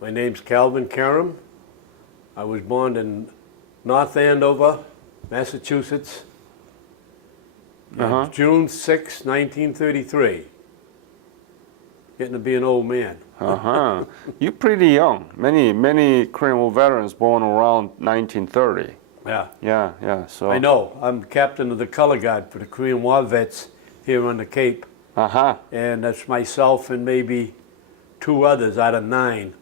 My name's Karram. I was born in North Andover, Massachusetts, on June 6, 1933. Getting to be an old man. You're pretty young. Many Korean War veterans born around 1930. Yeah. Yeah. So I know. I'm captain of the color guard for the Korean War vets here on the Cape. And that's myself and maybe 2 others out of 9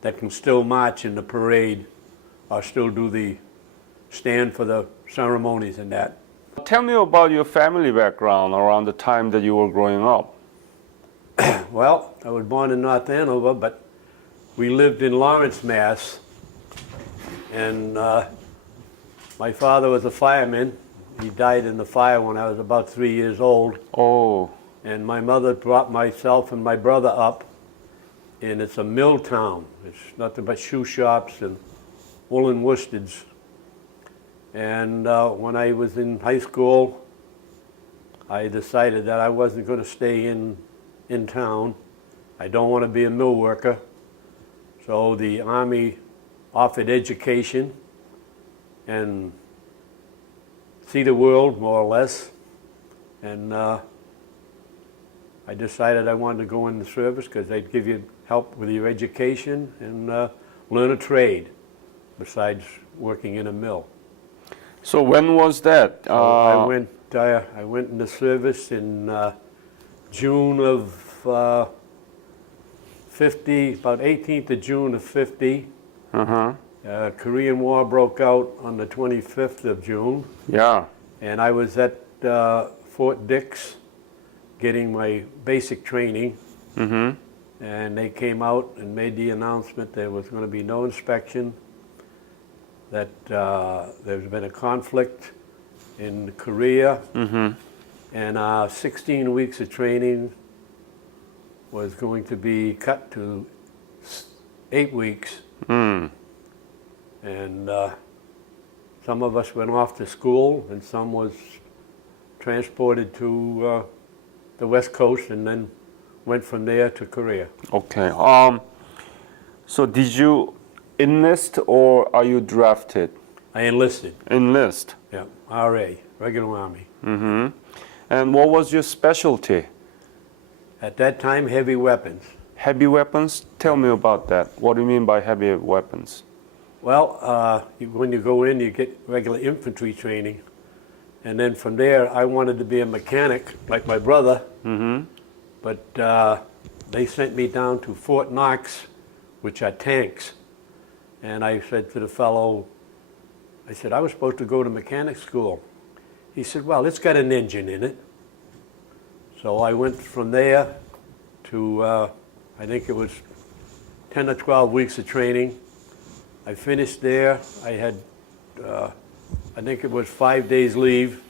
that can still march in the parade or still do the stand for the ceremonies and that. Tell me about your family background around the time that you were growing up. Well, I was born in North Andover, but we lived in Lawrence, Mass. And my father was a fireman. He died in the fire when I was about 3 years old. Oh. And my mother brought myself and my brother up, and it's a mill town. It's nothing but shoe shops and woolen worsteds. And when I was in high school, I decided that I wasn't going to stay in town. I don't want to be a mill worker. So the Army offered education and see the world, more or less. And I decided I wanted to go in the service because they'd give you help with your education and learn a trade besides working in a mill. So when was that? I went in the service in June of 50, about 18th of June of 50. Korean War broke out on the 25th of June. Yeah. And I was at Fort Dix getting my basic training. And they came out and made the announcement there was going to be no inspection, that there's been a conflict in Korea, and 16 weeks of training was going to be cut to 8 weeks. And some of us went off to school, and some was transported to the West Coast, and then went from there to Korea. Okay. So did you enlist or are you drafted? I enlisted. Enlist. Yeah, RA, regular Army. And what was your specialty? At that time, heavy weapons. Heavy weapons? Tell me about that. What do you mean by heavy weapons? Well, when you go in, you get regular infantry training. And then from there, I wanted to be a mechanic, like my brother. But they sent me down to Fort Knox, which are tanks. And I said to the fellow, I said, I was supposed to go to mechanic school. He said, well, it's got an engine in it. So I went from there to, I think it was 10 or 12 weeks of training. I finished there. I had, I think it was 5 days leave.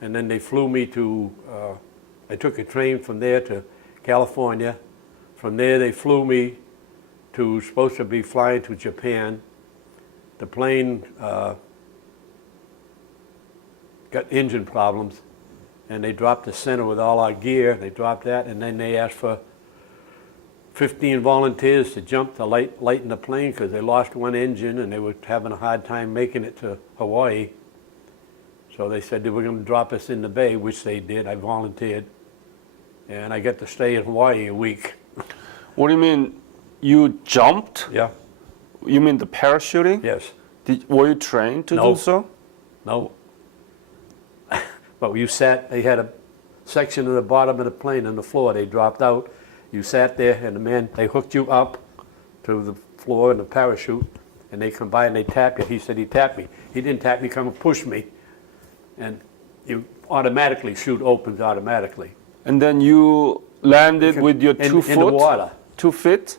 And then they flew me to, I took a train from there to California. From there they flew me to, supposed to be flying to Japan. The plane got engine problems, and they dropped the center with all our gear. They dropped that, and then they asked for 15 volunteers to jump to lighten the plane because they lost one engine and they were having a hard time making it to Hawaii. So they said they were going to drop us in the bay, which they did. I volunteered, and I got to stay in Hawaii a week. What do you mean? You jumped? Yeah. You mean the parachuting? Yes. Were you trained to No. do so? No. But you sat, they had a section of the bottom of the plane on the floor. They dropped out. You sat there, and the man, they hooked you up to the floor in the parachute, and they come by and they tap you. He said he tapped me. He didn't tap me, come and push me. And you automatically, chute opens automatically. And then you landed with your 2 foot? In the water. 2 feet?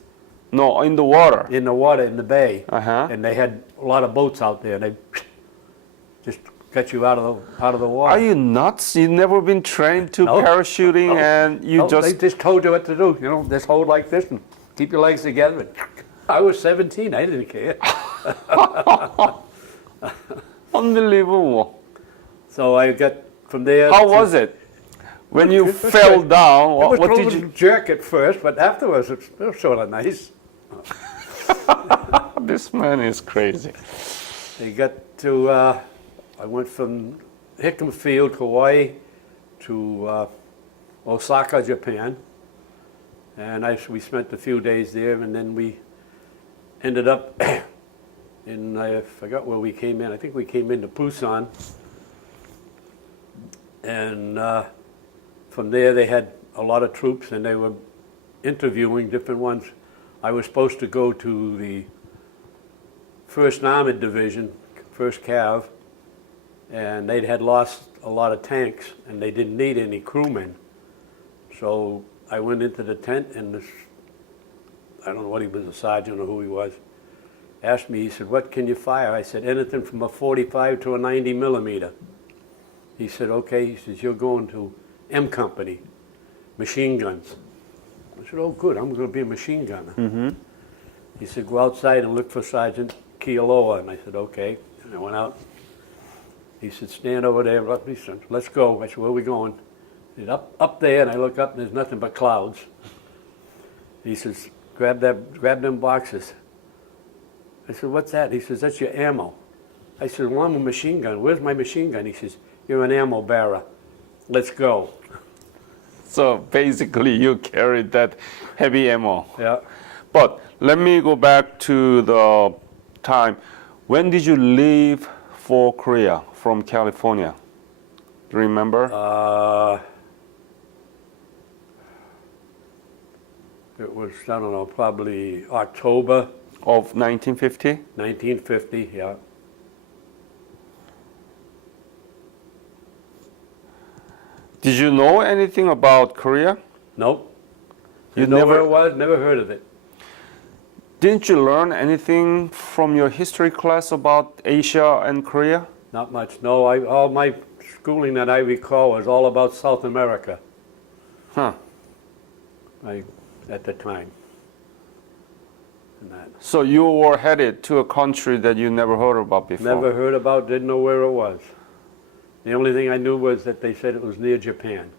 No, in the water. In the water, in the bay. Uh-huh. And they had a lot of boats out there. They just got you out of the water. Are you nuts? You've never been trained to No. parachuting, No. and you No, just... They just told you what to do. You know, just hold like this and keep your legs together. I was 17. I didn't care. Unbelievable. So I got from there. How was it? When you fell down, It was what a did little you... jerk at first, but afterwards it was sort of nice. This man is crazy. They got to, I went from Hickam Field, Hawaii, to Osaka, Japan. And we spent a few days there, and then we ended up in, I forgot where we came in. I think we came into Busan. And from there, they had a lot of troops, and they were interviewing different ones. I was supposed to go to the 1st Armored Division, 1st Cav, and they had lost a lot of tanks, and they didn't need any crewmen. So I went into the tent, and this, I don't know what he was, a sergeant or who he was, asked me, he said, "What can you fire?" I said, "Anything from a 45 to a 90 millimeter. He said, "Okay." He says, "You're going to M Company, machine guns." I said, "Oh, good, I'm going to be a machine gunner." Mm-hmm. He said, "Go outside and look for Sergeant Kealoha." And I said, "Okay." And I went out. He said, "Stand over there." He said, "Let's go." I said, "Where are we going?" He said, Up there. And I look up, and there's nothing but clouds. He says, grab them boxes." I said, "What's that?" He says, "That's your ammo." I said, "Well, I'm a machine gun. Where's my machine gun?" He says, "You're an ammo bearer. Let's go." So basically, you carried that heavy ammo. Yeah. But let me go back to the time. When did you leave for Korea from California? Do you remember? It was, I don't know, probably October Of 1950? 1950, yeah. Did you know anything about Korea? Nope. You Didn't know where never- it was, never heard of it. Didn't you learn anything from your history class about Asia and Korea? Not much. No, all my schooling that I recall was all about South America Huh. at the time. And that. So you were headed to a country that you never heard about before. Never heard about, didn't know where it was. The only thing I knew was that they said it was near Japan.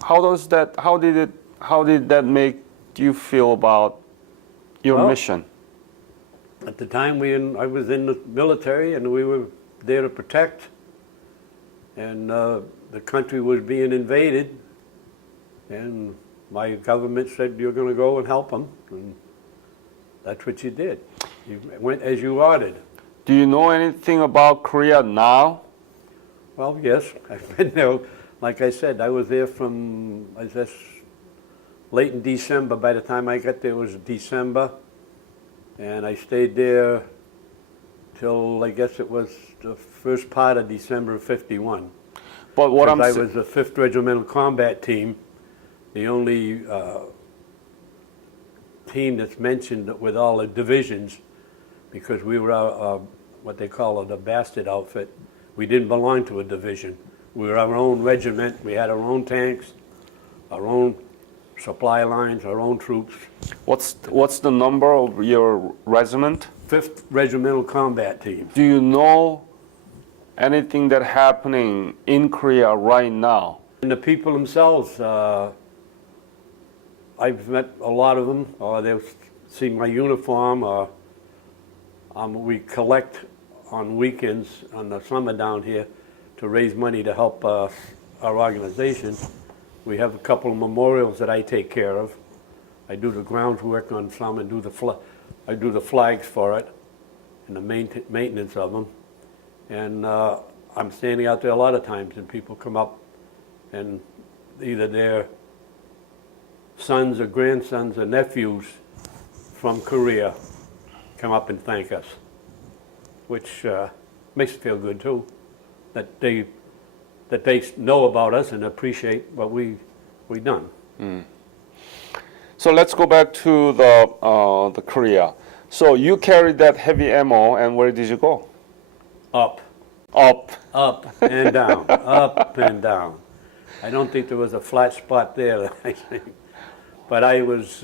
How did that make you feel about your Well, mission? At the time, I was in the military, and we were there to protect. And the country was being invaded, and my government said, "You're going to go and help them." And that's what you did. You went as you ordered. Do you know anything about Korea now? Well, yes, I've been there. Like I said, I was there from, I guess, late in December. By the time I got there, it was December. And I stayed there till, I guess it was the first part of December of '51. But what I'm I sa- was the 5th Regimental Combat Team, the only team that's mentioned with all the divisions, because we were what they call a bastard outfit. We didn't belong to a division. We were our own regiment. We had our own tanks, our own supply lines, our own troops. what's the number of your regiment? 5th Regimental Combat Team. Do you know anything that happening in Korea right now? And the people themselves, I've met a lot of them, or they'll see my uniform, or we collect on weekends on the summer down here to raise money to help our organization. We have a couple of memorials that I take care of. I do the groundwork on some and I do the flags for it and the maintenance of them. And I'm standing out there a lot of times, and people come up, and either their sons or grandsons or nephews from Korea come up and thank us, which makes it feel good too, that they know about us and appreciate what we done. So let's go back to the Korea. So you carried that heavy ammo, and where did you go? Up and down, up and down. I don't think there was a flat spot there, I think. But I was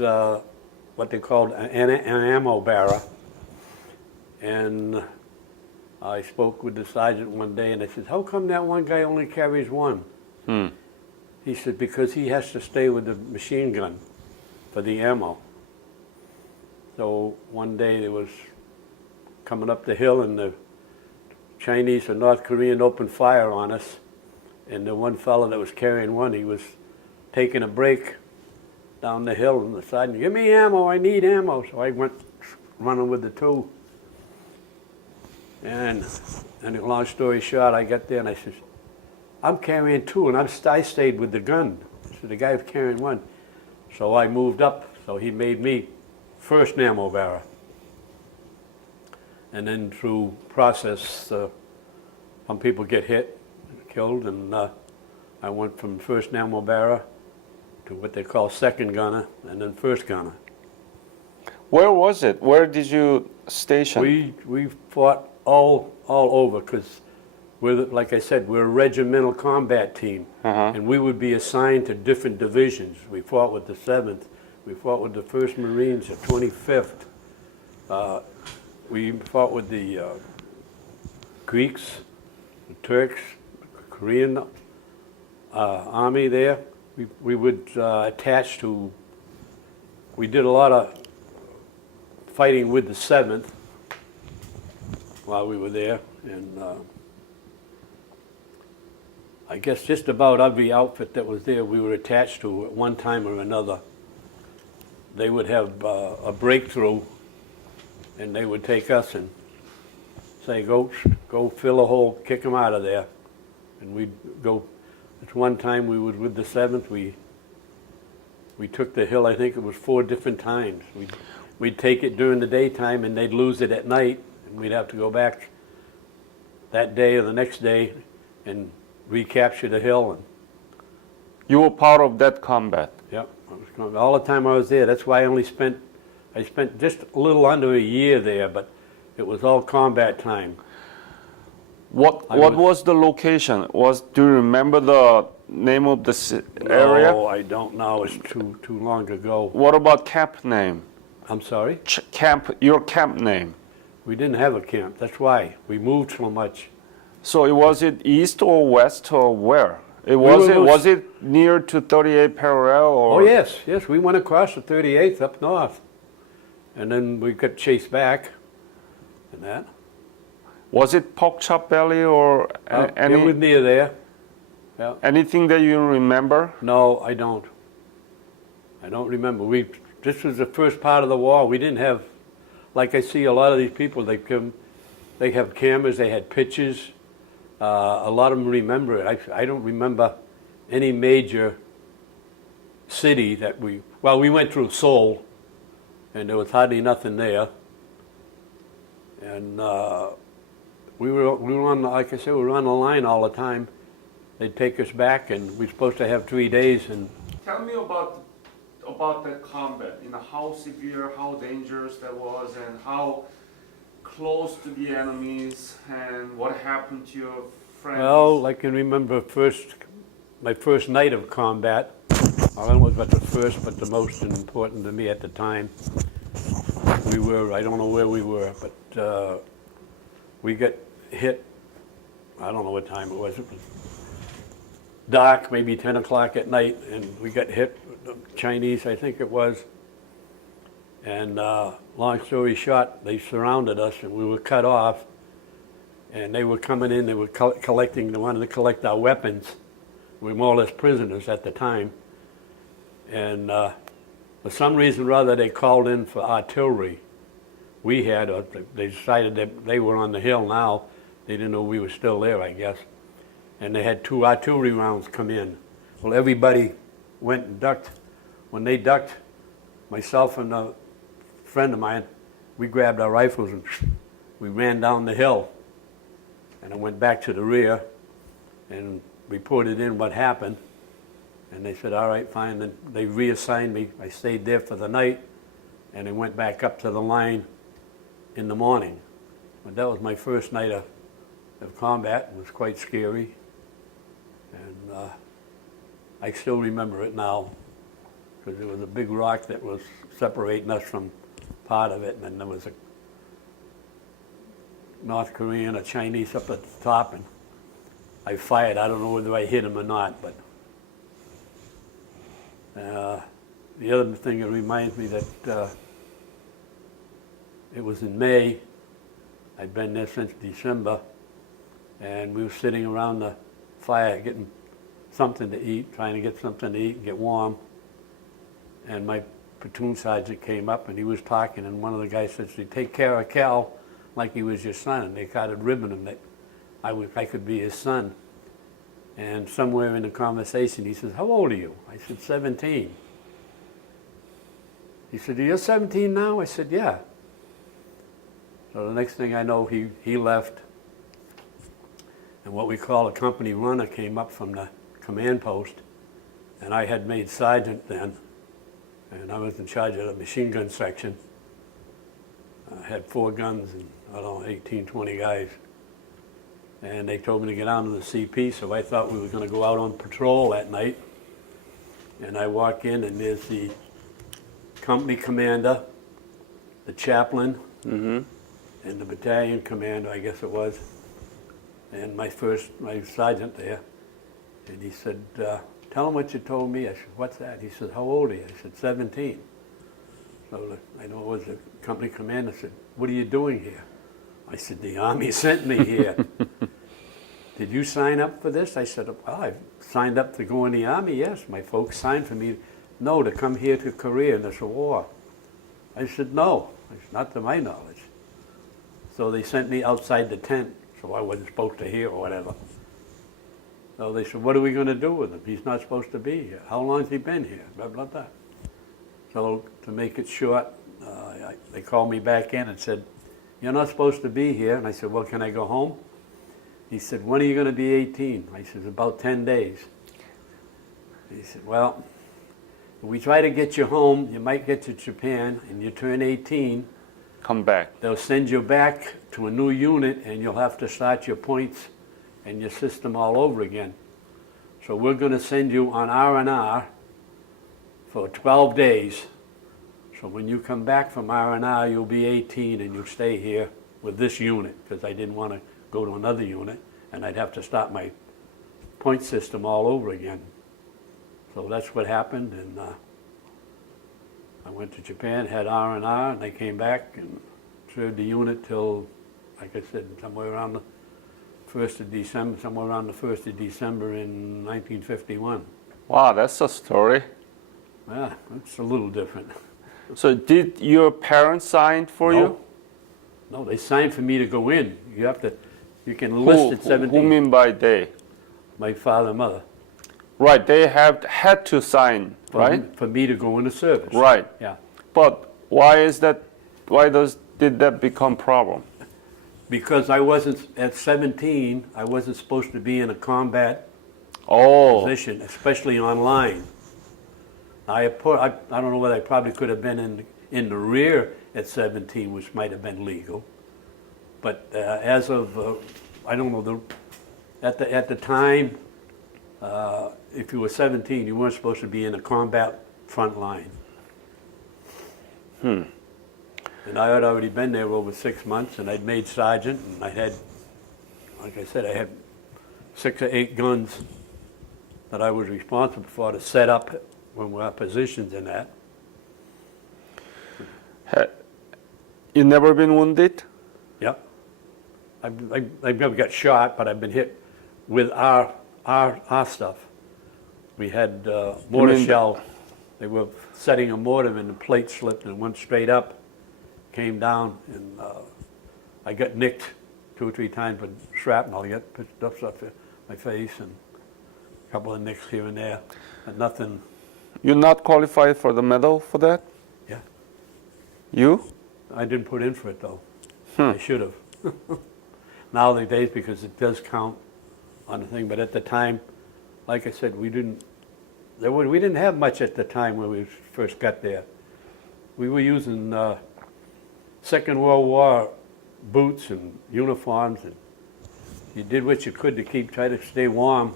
what they called an ammo bearer. And I spoke with the sergeant one day, and I said, "How come that one guy only carries one?" He said, "Because he has to stay with the machine gun for the ammo." So one day there was coming up the hill and the Chinese and North Korean opened fire on us. And the one fellow that was carrying one, he was taking a break down the hill on the side and, give me ammo, I need ammo. So I went running with the two. And long story short, I got there and I said, I'm carrying two, and I stayed with the gun. So the guy was carrying one. So I moved up, so he made me first ammo bearer. And then through process, some people get hit, killed, and I went from first ammo bearer to what they call second gunner, and then first gunner. Where was it? Where did you station? We fought all over, because we're, like I said, we're a regimental combat team, and we would be assigned to different divisions. We fought with the 7th, we fought with the 1st Marines, the 25th. We fought with the Greeks, the Turks, Korean army there. We would attach to, we did a lot of fighting with the 7th while we were there, and I guess just about every outfit that was there we were attached to at one time or another. They would have a breakthrough, and they would take us and say, go fill a hole, kick them out of there. And we'd go. At one time we would, with the 7th, we took the hill, I think it was 4 different times. We'd take it during the daytime and they'd lose it at night, and we'd have to go back that day or the next day and recapture the hill. And You were part of that combat. yep, all the time I was there. That's why I spent just a little under a year there, but it was all combat time. What was the location? Do you remember the name of the area? No, I don't know. It's too long ago. What about camp name? I'm sorry? Your camp name. We didn't have a camp. That's why. We moved so much. So was it east or west or where? were- Was it near to 38 parallel or? Oh, yes. We went across the 38th up north. And then we got chased back and that. Was it Pork Chop Valley or It was near there. Yeah. anything that you remember? No, I don't. I don't remember. This was the first part of the war. We didn't have, like I see a lot of these people, they have cameras, they had pictures. A lot of them remember it. I don't remember any major city that we went through Seoul, and there was hardly nothing there. And we were on, like I said, we were on the line all the time. They'd take us back, and we were supposed to have 3 days. And Tell me about that combat. How severe, how dangerous that was, and how close to the enemies, and what happened to your friends. well, I can remember my first night of combat. I don't know about the first, but the most important to me at the time. I don't know where we were, but we got hit. I don't know what time it was. It was dark, maybe 10 o'clock at night, and we got hit with the Chinese, I think it was. And long story short, they surrounded us, and we were cut off. And they were coming in, they were collecting, they wanted to collect our weapons. We were more or less prisoners at the time. And for some reason or other, they called in for artillery. They decided that they were on the hill now. They didn't know we were still there, I guess. And they had 2 artillery rounds come in. Well, everybody went and ducked. When they ducked, myself and a friend of mine, we grabbed our rifles and we ran down the hill. And I went back to the rear and reported in what happened. And they said, all right, fine. Then they reassigned me. I stayed there for the night, and I went back up to the line in the morning. But that was my first night of combat. It was quite scary. And I still remember it now, because there was a big rock that was separating us from part of it, and then there was a North Korean, a Chinese up at the top, and I fired. I don't know whether I hit him or not, but the other thing that reminds me that it was in May. I'd been there since December, and we were sitting around the fire getting something to eat, trying to get something to eat and get warm. And my platoon sergeant came up and he was talking, and one of the guys said, "Take care of Cal like he was your son." And they started ribbing him that I could be his son. And somewhere in the conversation, he says, "How old are you?" I said, 17. He said, "You're 17 now?" I said, "Yeah." So the next thing I know, he left, and what we call a company runner came up from the command post, and I had made sergeant then, and I was in charge of the machine gun section. I had 4 guns and, I don't know, 18, 20 guys. And they told me to get down to the CP, so I thought we were going to go out on patrol that night. And I walk in, and there's the company commander, the chaplain, and the battalion commander, I guess it was, and my sergeant there. And he said, "Tell him what you told me." I said, "What's that?" He said, "How old are you?" I said, 17. So I know it was the company commander said, "What are you doing here?" I said, "The Army sent me here." "Did you sign up for this?" I said, "Well, I signed up to go in the Army, yes. My folks signed for me, no, to come here to Korea and there's a war." I said, "No, it's not to my knowledge." So they sent me outside the tent, so I wasn't supposed to hear or whatever. So they said, "What are we going to do with him? He's not supposed to be here. How long has he been here?" Blah, blah, blah. So to make it short, they called me back in and said, "You're not supposed to be here." And I said, "Well, can I go home?" He said, "When are you going to be 18? I said, "About 10 days. He said, "Well, if we try to get you home, you might get to Japan, and you turn 18, Come back. they'll send you back to a new unit, and you'll have to start your points and your system all over again. So we're going to send you on R&R for 12 days. So when you come back from R&R, you'll be 18, and you'll stay here with this unit," because I didn't want to go to another unit, and I'd have to start my point system all over again. So that's what happened, and I went to Japan, had R&R, and I came back and served the unit till, like I said, somewhere around the 1st of December in 1951. Wow, that's a story. Yeah, it's a little different. So did your parents sign for you? No, they signed for me to go in. You can enlist at 17. Who mean by they? My father and mother. Right, they had to sign, right? For me to go into service. Right. Yeah. But why is that? Did that become problem? Because I wasn't, at 17, I wasn't supposed to be in a combat position, especially online. I don't know whether I probably could have been in the rear at 17, which might have been legal. But as of, I don't know, at the time, if you were 17, you weren't supposed to be in a combat front line. And I had already been there over 6 months, and I'd made sergeant, and I had, like I said, I had 6 or 8 guns that I was responsible for to set up when we were positions in that. You never been wounded? Yep. I've never got shot, but I've been hit with our stuff. We had mortar shell. They were setting a mortar, and the plate slipped and went straight up, came down, and I got nicked 2 or 3 times with shrapnel. I got stuff off my face and a couple of nicks here and there, but nothing. You're not qualified for the medal for that? Yeah. You? I didn't put in for it though. I should have. Nowadays, because it does count on the thing, but at the time, like I said, we didn't have much at the time when we first got there. We were using Second World War boots and uniforms, and you did what you could to try to stay warm.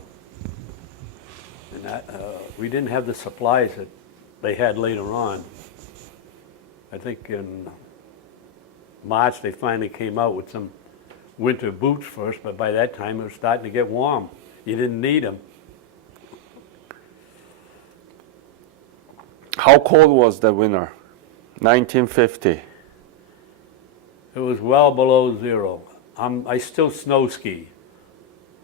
And we didn't have the supplies that they had later on. I think in March they finally came out with some winter boots first, but by that time it was starting to get warm. You didn't need them. How cold was the winter? 1950. It was well below zero. I still snow ski.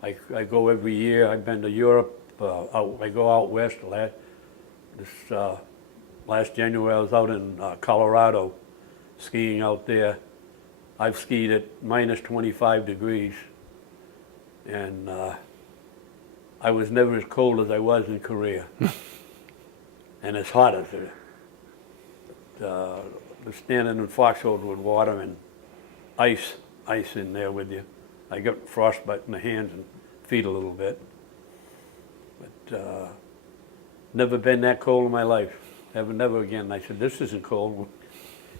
I go every year. I've been to Europe. I go out west. Last January I was out in Colorado skiing out there. I've skied at minus 25 degrees, and I was never as cold as I was in Korea, and as hot as it. Standing in foxholes with water and ice in there with you. I got frostbite in the hands and feet a little bit, but never been that cold in my life. Never again. I said, this isn't cold,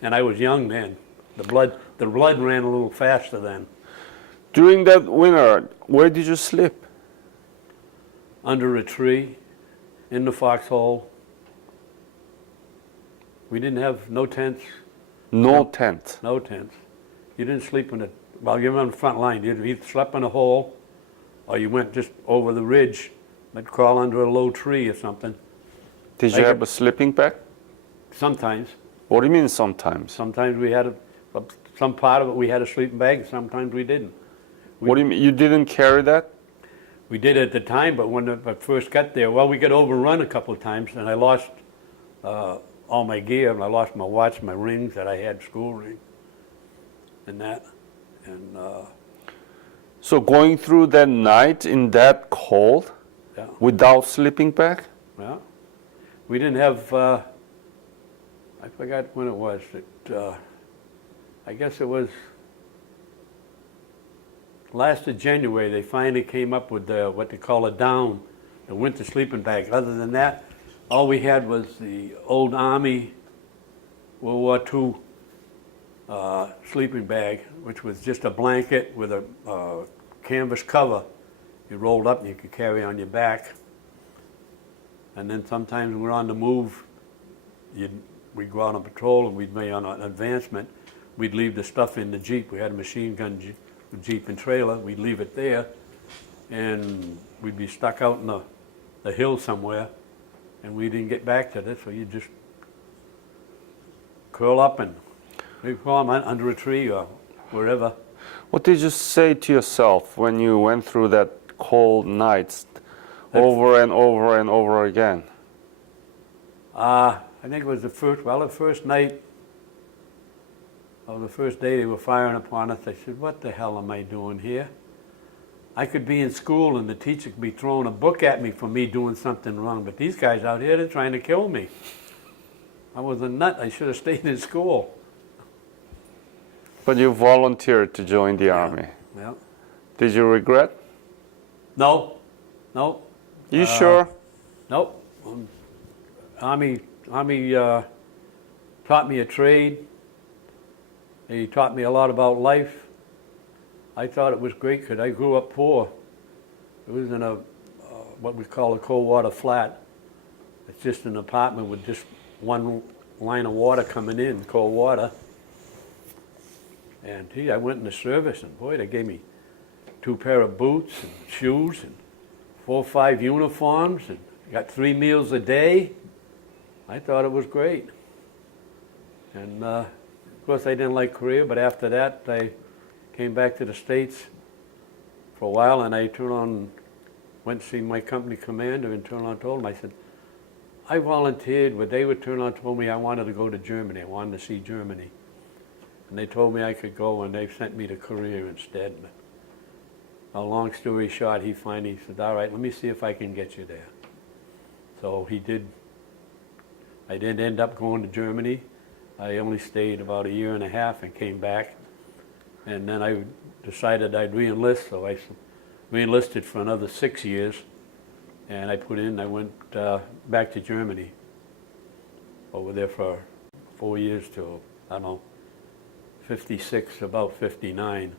and I was young then. The blood ran a little faster then. During that winter, where did you sleep? Under a tree, in the foxhole. We didn't have no tents. No tent. No tents. You didn't sleep in it. Well, you were on the front line. You either slept in a hole, or you went just over the ridge, and crawl under a low tree or something. Did you have a sleeping bag? Sometimes. What do you mean sometimes? Sometimes we had some part of it we had a sleeping bag. Sometimes we didn't. What do you mean? You didn't carry that? We did at the time, but when I first got there, well, we got overrun a couple of times, and I lost all my gear. And I lost my watch, my rings that I had, school ring, and that. And So going through that night in that cold, yeah, without sleeping bag? yeah. We didn't have. I forgot when it was. I guess it was last of January. They finally came up with what they call a down, the winter sleeping bag. Other than that, all we had was the old Army World War II sleeping bag, which was just a blanket with a canvas cover. You rolled up and you could carry on your back. And then sometimes when we were on the move, we'd go out on patrol and we'd be on an advancement. We'd leave the stuff in the Jeep. We had a machine gun Jeep and trailer. We'd leave it there, and we'd be stuck out in the hill somewhere, and we didn't get back to this, so you just curl up and maybe crawl under a tree or wherever. What did you say to yourself when you went through that cold nights over and over and over again? I think it was the first night, or the first day they were firing upon us. I said, what the hell am I doing here? I could be in school and the teacher could be throwing a book at me for me doing something wrong, but these guys out here, they're trying to kill me. I was a nut. I should have stayed in school. But you volunteered to join the army. Yeah. Did you regret? No. You sure? Nope. Army taught me a trade. He taught me a lot about life. I thought it was great because I grew up poor. It was in a what we call a cold water flat. It's just an apartment with just one line of water coming in, cold water. And I went in the service, and boy, they gave me 2 pair of boots and shoes and 4 or 5 uniforms, and got 3 meals a day. I thought it was great. And of course, I didn't like Korea, but after that, I came back to the States for a while, and I went to see my company commander and told him, I said, I volunteered, but they told me I wanted to go to Germany. I wanted to see Germany. And they told me I could go, and they sent me to Korea instead. But, long story short, he finally said, all right, let me see if I can get you there. So he did. I didn't end up going to Germany. I only stayed about 1.5 years and came back. And then I decided I'd re-enlist, so I re-enlisted for another 6 years. And I went back to Germany. Over there for 4 years till, I don't know, 56, about 59.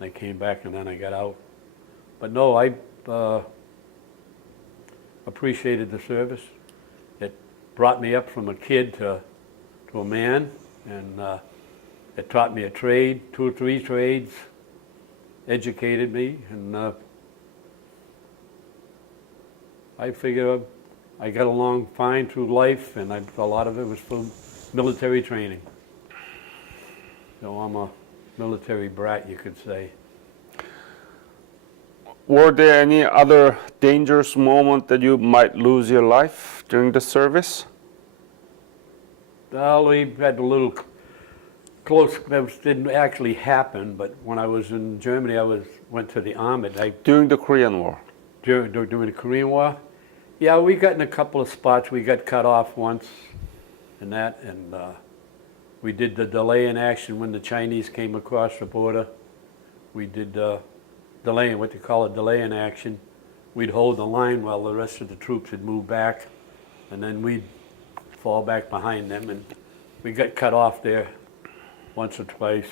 I came back and then I got out. But no, I appreciated the service. It brought me up from a kid to a man, and it taught me a trade, 2 or 3 trades, educated me, and I figure I got along fine through life, and a lot of it was from military training. So I'm a military brat, you could say. Were there any other dangerous moment that you might lose your life during the service? Well, we had a little close, that didn't actually happen, but when I was in Germany, went to the army. During the Korean War? During the Korean War, yeah, we got in a couple of spots. We got cut off once and that, and we did the delay in action when the Chinese came across the border. We did delay, what they call a delay in action. We'd hold the line while the rest of the troops had moved back, and then we'd fall back behind them, and we got cut off there once or twice,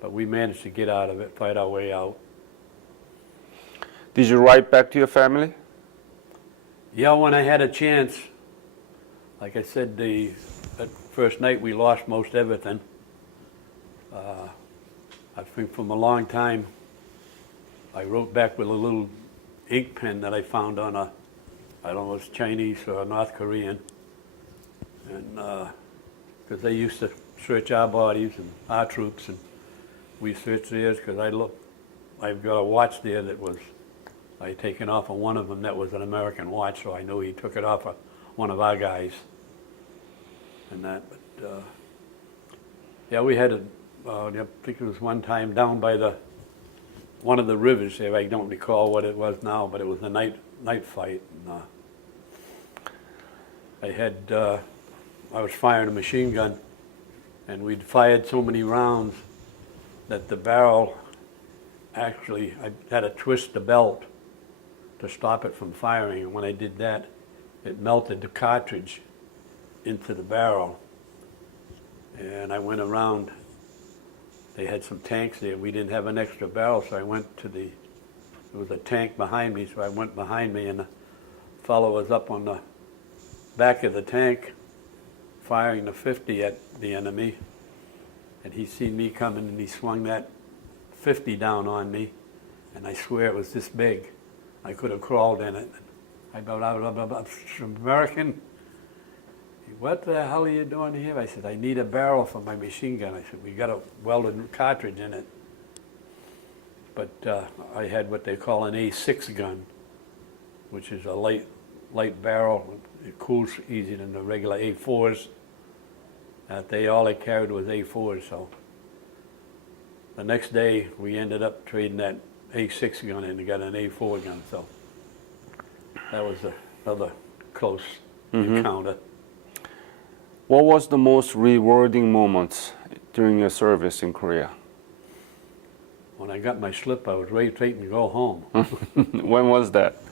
but we managed to get out of it, fight our way out. Did you write back to your family? Yeah, when I had a chance. Like I said, that first night we lost most everything. I think from a long time, I wrote back with a little ink pen that I found on I don't know if it's Chinese or North Korean, and because they used to search our bodies and our troops, and we searched theirs, because I've got a watch there that was, I had taken off of one of them that was an American watch, so I knew he took it off of one of our guys and that. But yeah, we had I think it was one time down by one of the rivers there. I don't recall what it was now, but it was a night fight. And I was firing a machine gun, and we'd fired so many rounds that the barrel, actually, I had to twist the belt to stop it from firing, and when I did that, it melted the cartridge into the barrel. And I went around, they had some tanks there, we didn't have an extra barrel, so I went to there was a tank behind me, so I went behind me, and the fellow was up on the back of the tank firing the 50 at the enemy, and he seen me coming, and he swung that 50 down on me, and I swear it was this big. I could have crawled in it. I thought, I'm American. What the hell are you doing here? I said, I need a barrel for my machine gun. I said, we got a welded cartridge in it. But I had what they call an A6 gun, which is a light barrel. It cools easier than the regular A4s. All they carried was A4s, so the next day we ended up trading that A6 gun and got an A4 gun, so that was another close encounter. What was the most rewarding moment during your service in Korea? When I got my slip, I was ready to go home. When was that?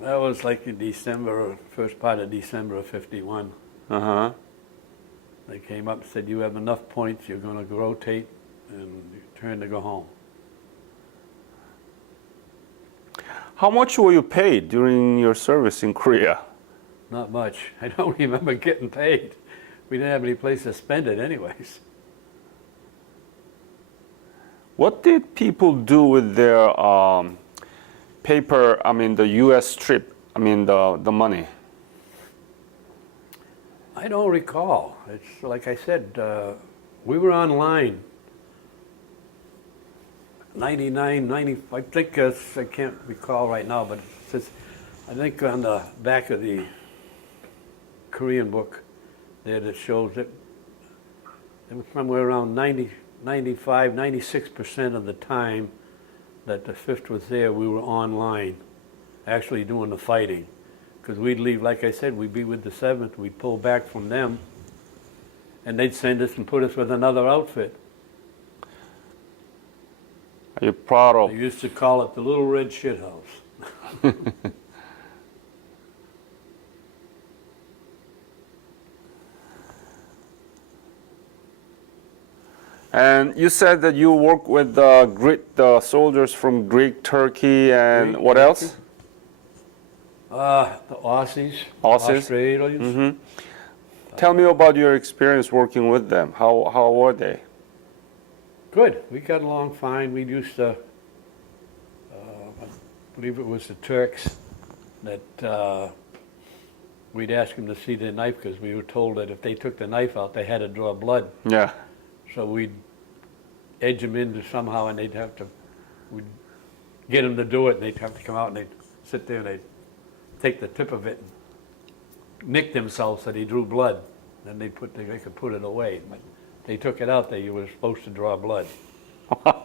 That was like in December, first part of December of '51. Uh-huh. They came up and said, you have enough points, you're going to rotate and turn to go home. How much were you paid during your service in Korea? Not much. I don't remember getting paid. We didn't have any place to spend it anyways. What did people do with their paper, the U.S. strip, the money? I don't recall. It's like I said, we were online. 99, 90, I think, I can't recall right now, but it says, I think on the back of the Korean book there that shows it was somewhere around 95, 96% of the time that the 5th was there, we were online, actually doing the fighting. Because we'd leave, like I said, we'd be with the 7th, we'd pull back from them, and they'd send us and put us with another outfit. Are you proud of? They used to call it the Little Red Shit House. And you said that you work with the soldiers from Greek, Turkey, and what else? The Aussies, Aussies? Australians. Mm-hmm. Tell me about your experience working with them. How were they? Good. We got along fine. We used to, I believe it was the Turks, that we'd ask them to see their knife because we were told that if they took the knife out, they had to draw blood. Yeah. So we'd edge them into somehow, and we'd get them to do it, and they'd have to come out, and they'd sit there, and they'd take the tip of it and nick themselves so they drew blood. Then they could put it away. But they took it out, they were supposed to draw blood.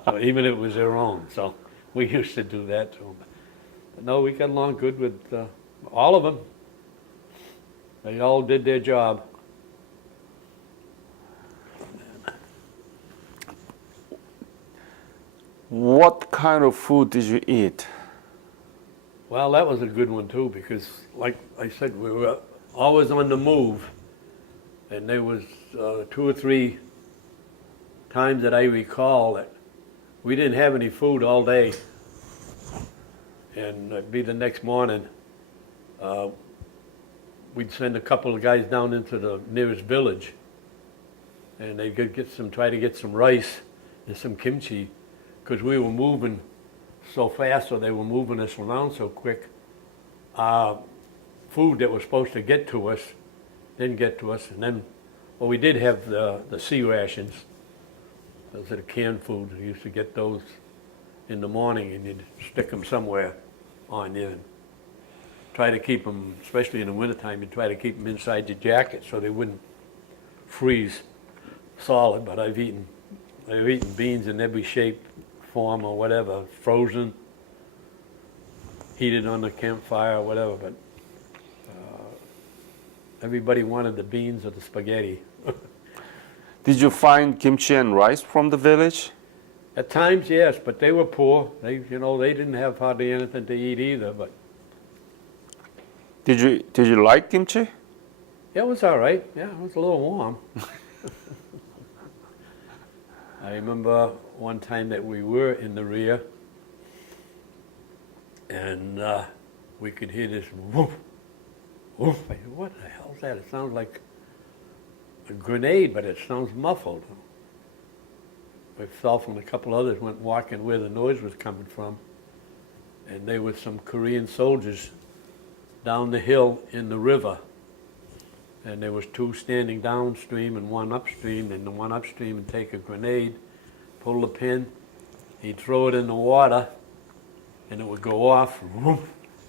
So even if it was their own, so we used to do that to them. But no, we got along good with all of them. They all did their job. What kind of food did you eat? Well, that was a good one too, because like I said, we were always on the move. And there was 2 or 3 times that I recall that we didn't have any food all day. And it'd be the next morning, we'd send a couple of guys down into the nearest village, and they'd try to get some rice and some kimchi, because we were moving so fast, or they were moving us around so quick. Food that was supposed to get to us didn't get to us, and then, well, we did have the sea rations. Those are the canned food. We used to get those in the morning, and you'd stick them somewhere on you, and try to keep them, especially in the wintertime, you'd try to keep them inside your jacket so they wouldn't freeze solid. But I've eaten beans in every shape, form, or whatever, frozen, heated on the campfire, or whatever. But everybody wanted the beans or the spaghetti. Did you find kimchi and rice from the village? At times, yes, but they were poor. They didn't have hardly anything to eat either. But Did you like kimchi? yeah, it was all right. Yeah, it was a little warm. I remember one time that we were in the rear, and we could hear this woof, woof. I said, what the hell is that? It sounds like a grenade, but it sounds muffled. Myself and a couple others went walking where the noise was coming from, and there were some Korean soldiers down the hill in the river, and there was 2 standing downstream and 1 upstream, and the one upstream would take a grenade, pull the pin, he'd throw it in the water, and it would go off, woof,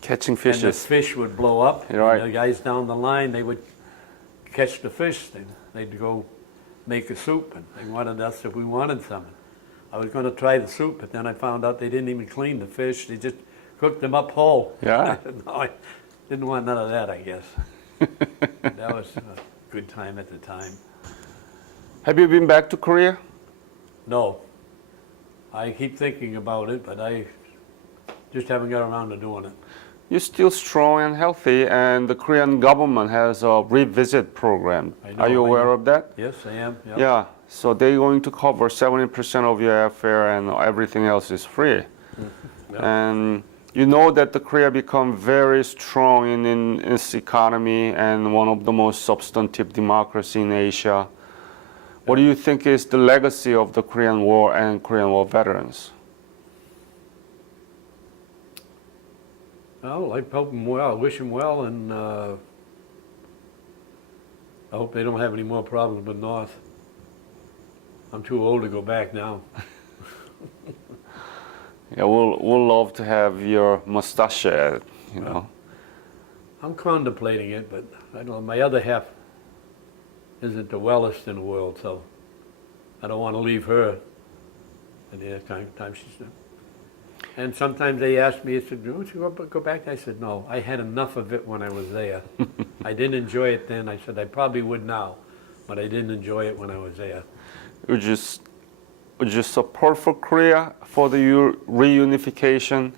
Catching and the fishes. fish would blow up. You're right. And the guys down the line, they would catch the fish, and they'd go make a soup, and they wanted us if we wanted some. I was going to try the soup, but then I found out they didn't even clean the fish. They just cooked them up whole. Yeah. No, I didn't want none of that, I guess. That was a good time at the time. Have you been back to Korea? No, I keep thinking about it, but I just haven't got around to doing it. You're still strong and healthy, and the Korean government has a revisit program. I know, Are you I aware know. of that? Yes, I am. Yep. Yeah. So they're going to cover 70% of your airfare, and everything else is free. Yep. And you know that the Korea become very strong in its economy and one of the most substantive democracy in Asia. What do you think is the legacy of the Korean War and Korean War veterans? Well, I hope them well, wish them well, and I hope they don't have any more problems with North. I'm too old to go back now. Yeah, we'll love to have your mustache, you know. I'm contemplating it, but I don't know, my other half isn't the wellest in the world, so I don't want to leave her at the time she's there. And sometimes they ask me, "Would you go back?" I said, "No, I had enough of it when I was there. I didn't enjoy it then." I said, "I probably would now, but I didn't enjoy it when I was there." Would you support for Korea for the reunification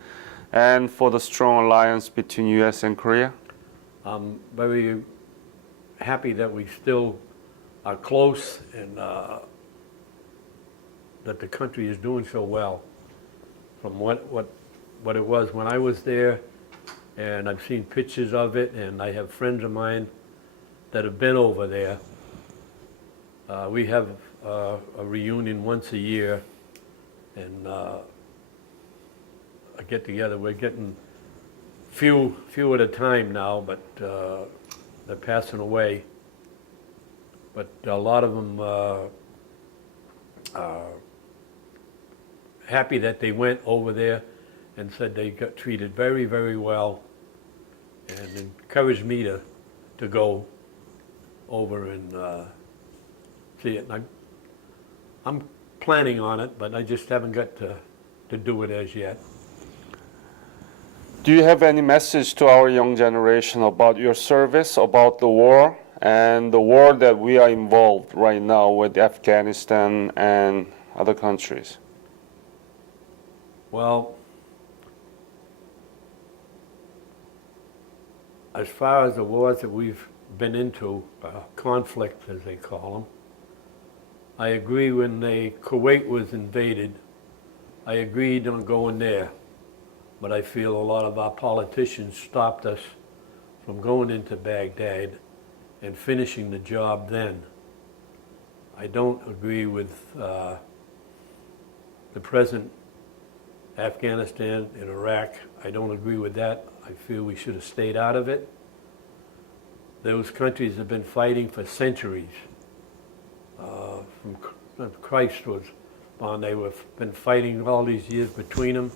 and for the strong alliance between U.S. and Korea? I'm very happy that we still are close, and that the country is doing so well from what it was when I was there, and I've seen pictures of it, and I have friends of mine that have been over there. We have a reunion once a year, and a get together. We're getting few at a time now, but they're passing away. But a lot of them happy that they went over there and said they got treated very, very well, and encouraged me to go over and see it. And I'm planning on it, but I just haven't got to do it as yet. Do you have any message to our young generation about your service, about the war, and the war that we are involved right now with Afghanistan and other countries? Well, as far as the wars that we've been into, conflicts as they call them, I agree when Kuwait was invaded, I agreed on going there. But I feel a lot of our politicians stopped us from going into Baghdad and finishing the job then. I don't agree with the present Afghanistan and Iraq. I don't agree with that. I feel we should have stayed out of it. Those countries have been fighting for centuries. From Christ was on, they have been fighting all these years between them.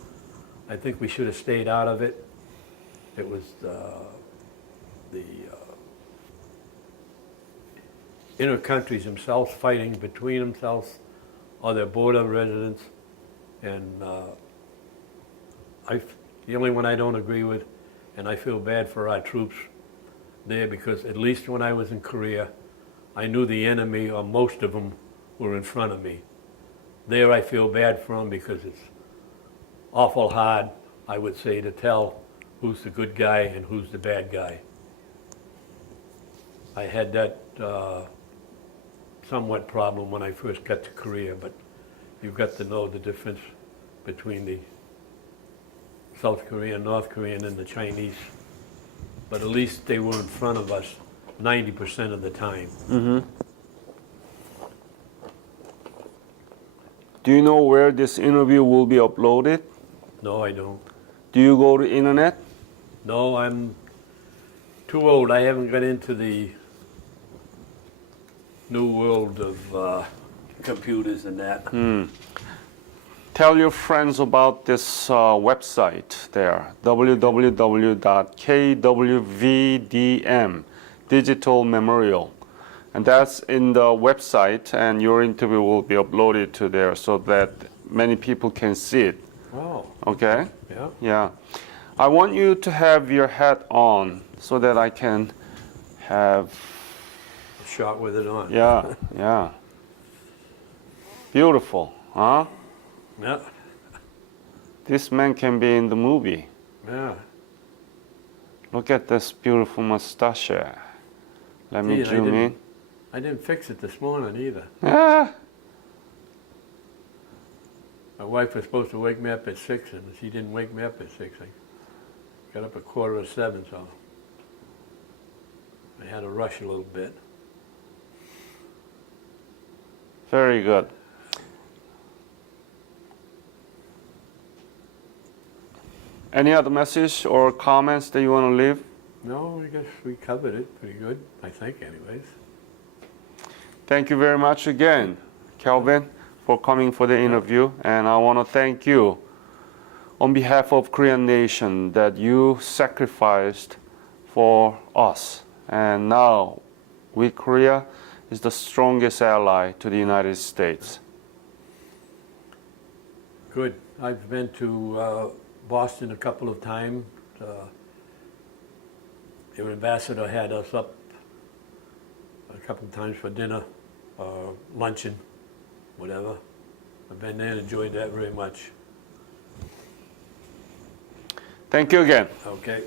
I think we should have stayed out of it. It was the inner countries themselves fighting between themselves or their border residents. And the only one I don't agree with, and I feel bad for our troops there, because at least when I was in Korea, I knew the enemy, or most of them, were in front of me. There I feel bad for them because it's awful hard, I would say, to tell who's the good guy and who's the bad guy. I had that somewhat problem when I first got to Korea, but you've got to know the difference between the South Korean, North Korean, and the Chinese. But at least they were in front of us 90% of the time. Mm-hmm. Do you know where this interview will be uploaded? No, I don't. Do you go to internet? No, I'm too old. I haven't got into the new world of computers and that. Tell your friends about this website there, www.kwvdm, Digital Memorial. And that's in the website, and your interview will be uploaded to there so that many people can see it. Oh, Okay? yeah. Yeah. I want you to have your hat on so that I can have, Shot with it on. yeah, yeah. Beautiful, huh? Yeah. This man can be in the movie. Yeah. Look at this beautiful mustache. Let me Gee, zoom in. I didn't fix it this morning either. Ah, My wife was supposed to wake me up at 6, and she didn't wake me up at 6. I got up at 7:15, so I had to rush a little bit. very good. Any other message or comments that you want to leave? No, I guess we covered it pretty good, I think, anyways. Thank you very much again, Calvin, for coming for the interview. And I want to thank you on behalf of Korean nation that you sacrificed for us. And now, we, Korea, is the strongest ally to the United States. Good. I've been to Boston a couple of times. Your ambassador had us up a couple of times for dinner, luncheon, whatever. I've been there and enjoyed that very much. Thank you again. Okay.